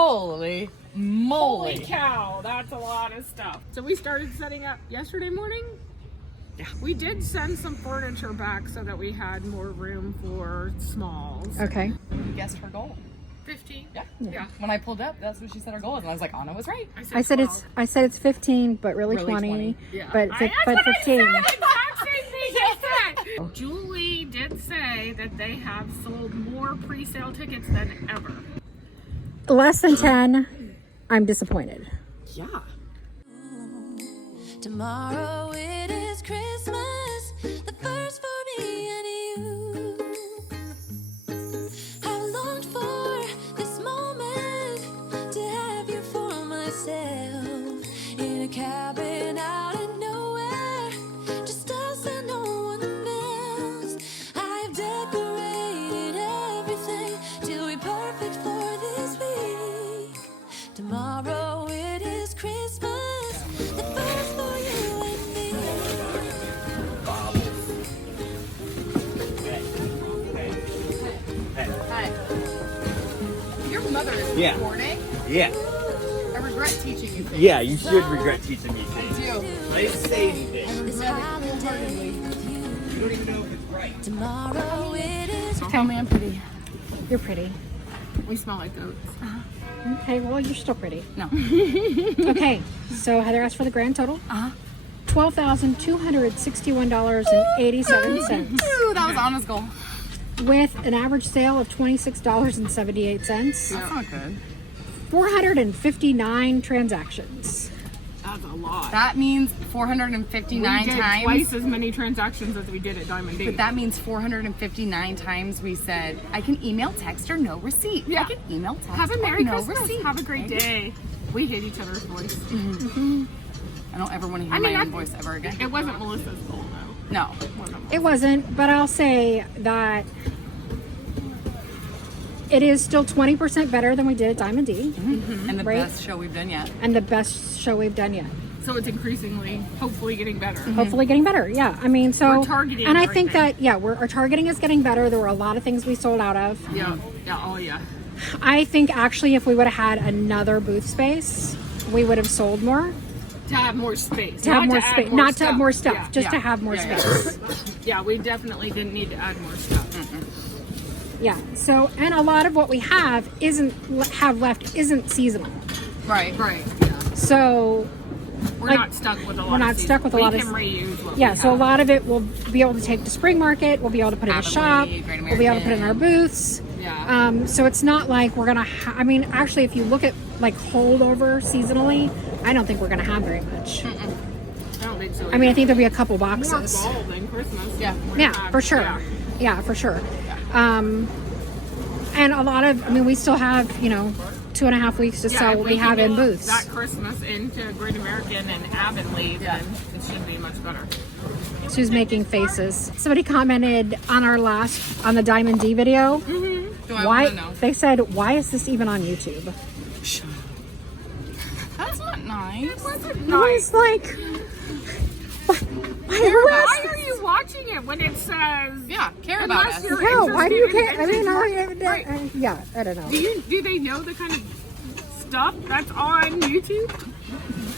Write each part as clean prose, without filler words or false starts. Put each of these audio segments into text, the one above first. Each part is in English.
Holy moly. Holy cow, that's a lot of stuff. So we started setting up yesterday morning. Yeah. We did send some furniture back so that we had more room for smalls. Okay. You guessed her goal. 15. Yeah. When I pulled up, that's what she said her goal was. And I was like, Anna was right. I said 12. it's 15, but really 20. Yeah. But That's what 15. I said. Exact same thing I said. Julie did say that they have sold more pre-sale tickets than ever. Less than 10. I'm disappointed. Yeah. Tomorrow it is Christmas, the first for me and you. I've longed for this moment to have you for myself in a cabin out of nowhere, just us and no one else. I've decorated everything till we're perfect for this week. Tomorrow it is Christmas, the first for you and me. Hi. Your mother is recording? Yeah. I regret teaching you things. Yeah, you should regret teaching me things. I do. Nice saving things. This holiday with you. You don't even know if it's right. Tomorrow it is. Tell me I'm pretty. You're pretty. We smell like goats. Okay, well, you're still pretty. No. Okay, so Heather asked for the grand total. $12,261.87 Ooh, that was Anna's goal. with an average sale of $26.78. That's not good. 459 transactions. That's a lot. That means We 459 did times. twice as many transactions as we did at Diamond D. But that means 459 times we said, I can email, text, or no receipt. Yeah. I can email, text, Have a Merry or no Christmas. receipt. Have a great day. We hate each other's voice. I don't ever want to hear I mean, my own I- voice ever again. It wasn't Melissa's goal, though. No. It wasn't, but I'll say that it is still 20% better than we did at Diamond D, And the Right. best show we've done yet. and the best show we've done yet. So it's increasingly, hopefully, getting better. Hopefully getting better. Yeah, I mean, so We're targeting and I think everything. that our targeting is getting better. There were a lot of things we sold out of. Yeah. Yeah. Oh, yeah. I think actually, if we would have had another booth space, we would have sold more. To have more space. To have Not more add space, not to stuff. have more stuff, Yeah. just to yeah, have more yeah, space. Yeah, we definitely didn't need to add more stuff. Yeah. So, and a lot of what we have isn't seasonal. Right. Right. Yeah. So, We're Like, not stuck with a lot. we're not stuck with a lot of- We can reuse what yeah. we So a have. lot of it we'll be able to take to Spring Market. We'll be able to put in the shop. Great We'll be able to put in our booths. Yeah. So it's not like we're gonna. I mean, actually, if you look at like holdover seasonally, I don't think we're gonna have very much. I don't think so. I mean, I think there'll be a couple more boxes. fall than Christmas. Yeah. We're Yeah, gonna have- for sure. yeah. Yeah, for sure. And a lot of. I mean, we still have 2.5 weeks to Yeah, sell if what we we have can in get booths. that Christmas into Great American and Avonlea, Yeah. then it should be much better. Sue's making faces. Somebody commented on on the Diamond D video. Do I Why want to know? they said, "Why is this even on YouTube?" That's not nice. I was like, why Why are you watching it when it says? Yeah, care about Unless us. you're No, why do you interested care? I in mean, vintage yeah, I don't know. Do they know the kind of stuff that's on YouTube?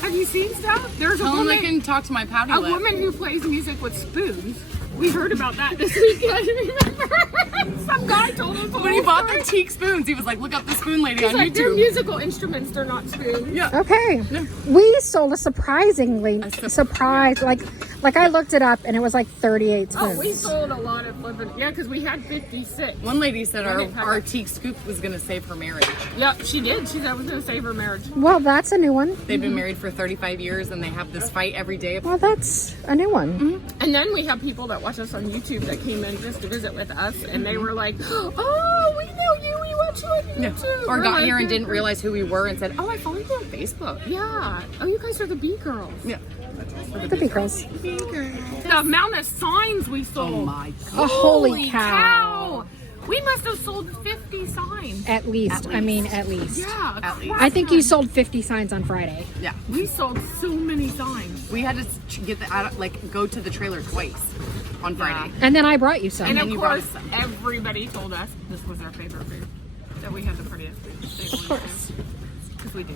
Have you seen stuff? There's a Tell them they woman, can talk to my pouty a lip. woman who plays music with spoons. We heard about that this weekend. Remember? Some guy told us When he bought the teak spoons, he was like, look up the spoon lady on like, they're YouTube. musical instruments, they're not spoons. Yeah. Okay, we sold a surprisingly surprise. Like I looked it up and it was like 38 Oh, spoons. we sold a lot of flipping. Yeah, because we had 56. One lady said Okay. our teak scoop was going to save her marriage. Yep, she did. She said I was going to save her marriage. Well, that's a new one. They've been married for 35 years and they have this fight every day. Well, that's a new one. And then we have people that watch us on YouTube that came in just to visit with us, and they were like, "Oh, we know you. We watch you on Yeah. YouTube." Or We're got like, here and "Yeah, didn't realize who we were and said, oh, I follow you on Facebook. Yeah. Oh, you guys are the B girls. Yeah. The big girls. The amount of signs we sold. Oh my God. Oh, holy cow. cow. We must have sold 50 signs. At least. I mean, at least. Yeah. At least. I think you sold 50 signs on Friday. Yeah. We sold so many signs. We had to get go to the trailer twice on Friday. And then I brought you some. And then of you brought course, us some. everybody told us this was their favorite food. that we had the prettiest booth. Of course. Because we do.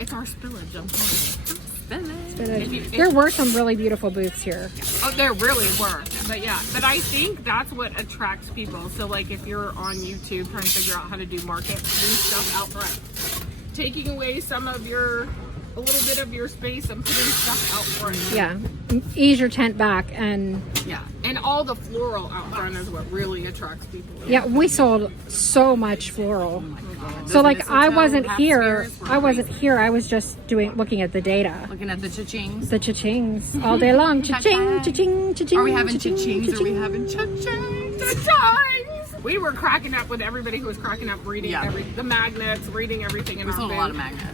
It's our spillage, I'm telling you. There were some really beautiful booths here. Oh, there really were. But yeah, but I think that's what attracts people. So like if you're on YouTube trying to figure out how to do market, do stuff out front. Taking away a little bit of your space and putting stuff out front. Yeah. Ease your tent back and... Yeah, and all the floral out front is what really attracts people. Yeah, we sold so much floral. So like I wasn't here. I was just looking at the data. Looking at the cha-chings. The cha-chings all day long. Cha-ching, cha-ching, cha-ching. Are we having cha-ching, cha-chings or are we cha-ching. having cha-chings? Cha-chings! We were cracking up with everybody who was cracking up reading Yeah. the magnets, reading everything in We our sold a booth. lot of magnets.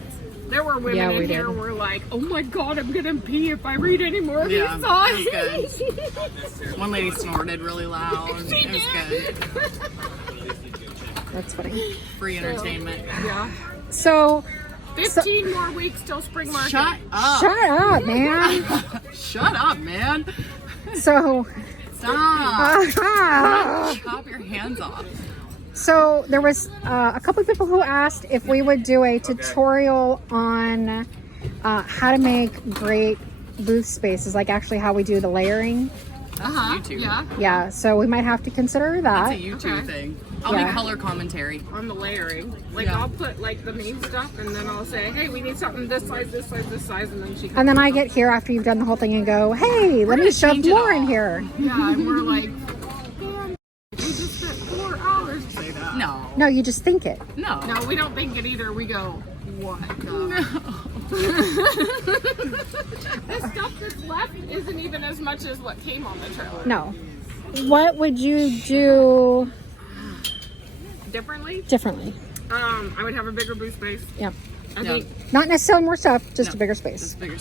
There were women Yeah, we in here did. who were like, oh my god, I'm gonna pee if I read any more of Yeah, these it signs. One lady snorted really loud. She It was did. good. That's funny. Free entertainment. Yeah. So 15 more weeks till spring market. Shut up. shut up, man. Shut up, man. So Stop. Chop your hands off. So there was a couple of people who asked if we would do a tutorial on how to make great booth spaces, like actually how we do the layering. YouTube. Yeah. Yeah, so we might have to consider That's a that. YouTube thing. I'll Yeah. do color commentary. On the layering. Like Yeah. I'll put like the main stuff and then I'll say, hey, we need something this size, this size, this size, and then she can. And then I get here after you've done the whole thing and go, hey, let me gonna shove change it more in all. here. Yeah, and we're like, damn, we just spent 4 hours to say that. No. No, you just think it. No. No, we don't think it either. We go, what the? This stuff that's left isn't even as much as what came on the trailer. No. What would you do Differently, differently? I would have a bigger booth space. Yeah. I No. think Not necessarily more stuff, just No. a bigger space. It's bigger.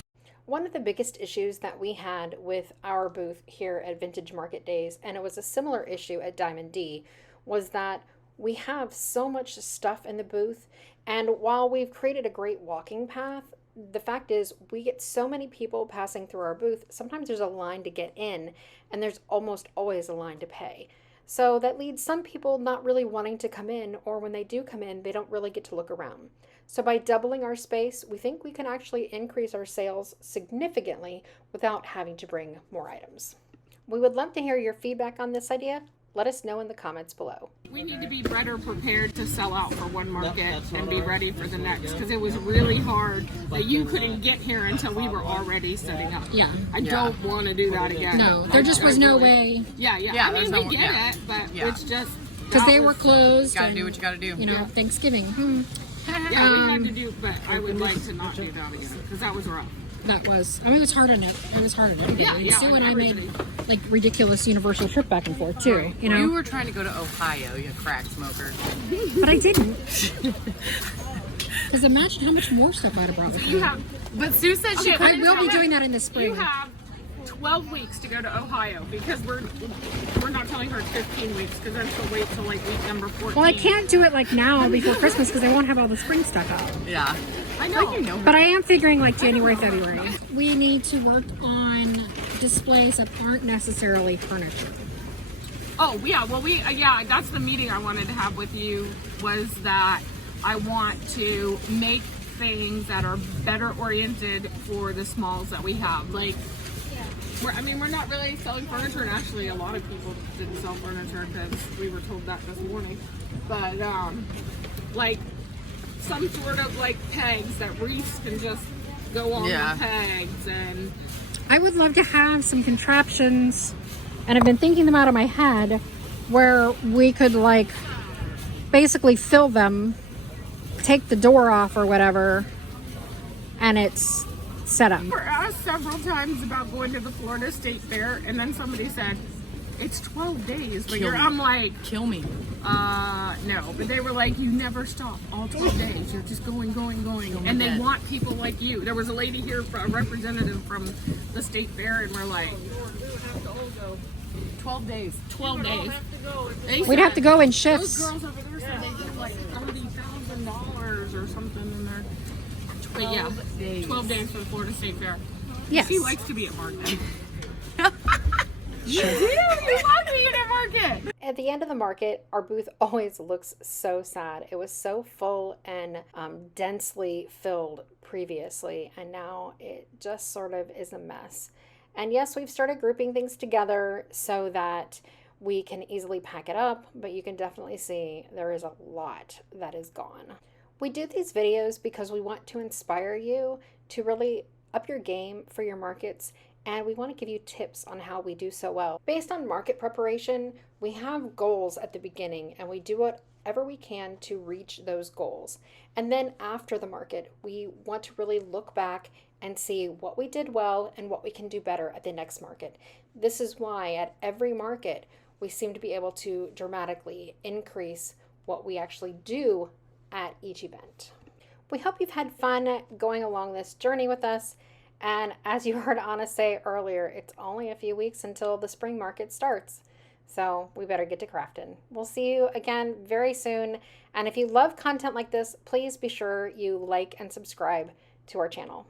One of the biggest issues that we had with our booth here at Vintage Market Days, and it was a similar issue at Diamond D, was that we have so much stuff in the booth, and while we've created a great walking path, the fact is we get so many people passing through our booth, sometimes there's a line to get in, and there's almost always a line to pay. So that leads some people not really wanting to come in, or when they do come in, they don't really get to look around. So by doubling our space, we think we can actually increase our sales significantly without having to bring more items. We would love to hear your feedback on this idea. Let us know in the comments below. we need to be better prepared to sell out for one market and be ready for the next, because it was really hard that you couldn't get here until we were already setting up. Yeah. I don't want to do that again. No, there just was no way, Yeah, yeah. Yeah, I mean, there's we no- get yeah. it, but Yeah. it's just because they were closed. Gotta and, do what you gotta do. you know, Thanksgiving. Yeah, we had to do, but I would like to not do that again because that was rough. That was, I mean, it was hard on it. It was hard on everybody. Yeah, And yeah, Sue and I everybody. made like ridiculous universal trip back and forth too. Right. You know, You were trying to go to Ohio, you crack smoker. but I didn't. Because imagine how much more stuff I'd have brought with me. You have But Sue said she. Okay, I will be doing that in the you spring. have 12 weeks to go to Ohio because we're not telling her 15 weeks because then she'll wait till like week number 14. Well, I can't do it like now before Christmas because I won't have all the spring stuff out. Yeah. I know. Like you know her. But I am figuring like January, February. We need to work on displays that aren't necessarily furniture. Oh yeah, well yeah, that's the meeting I wanted to have with you, was that I want to make things that are better oriented for the smalls that we have. Like, we're not really selling furniture, and actually a lot of people didn't sell furniture because we were told that this morning. But like some sort of like pegs that Reese can just go on Yeah. the pegs, and I would love to have some contraptions, and I've been thinking them out of my head, where we could like basically fill them, take the door off or whatever, and it's set up. we were asked several times about going to the Florida State Fair, and then somebody said, it's 12 days, but Kill me. I'm like, Kill me. no. But they were like, you never stop all 12 days. You're just going. And they dead. want people like you. There was a lady here, a representative from the State Fair, and we're like, 12 days. 12 days. We'd have to go in Those shifts. girls over there said they give like $30,000 or something in there. But yeah, 12 days for the Florida State Fair. Yes. She likes to be at market. You do? You love being at market. At the end of the market, our booth always looks so sad. It was so full and densely filled previously, and now it just sort of is a mess. And yes, we've started grouping things together so that we can easily pack it up, but you can definitely see there is a lot that is gone. We do these videos because we want to inspire you to really up your game for your markets, and we want to give you tips on how we do so well. Based on market preparation, we have goals at the beginning, and we do whatever we can to reach those goals. And then after the market, we want to really look back and see what we did well and what we can do better at the next market. This is why at every market, we seem to be able to dramatically increase what we actually do at each event. We hope you've had fun going along this journey with us. And as you heard Anna say earlier, it's only a few weeks until the spring market starts. So we better get to crafting. We'll see you again very soon. And if you love content like this, please be sure you like and subscribe to our channel.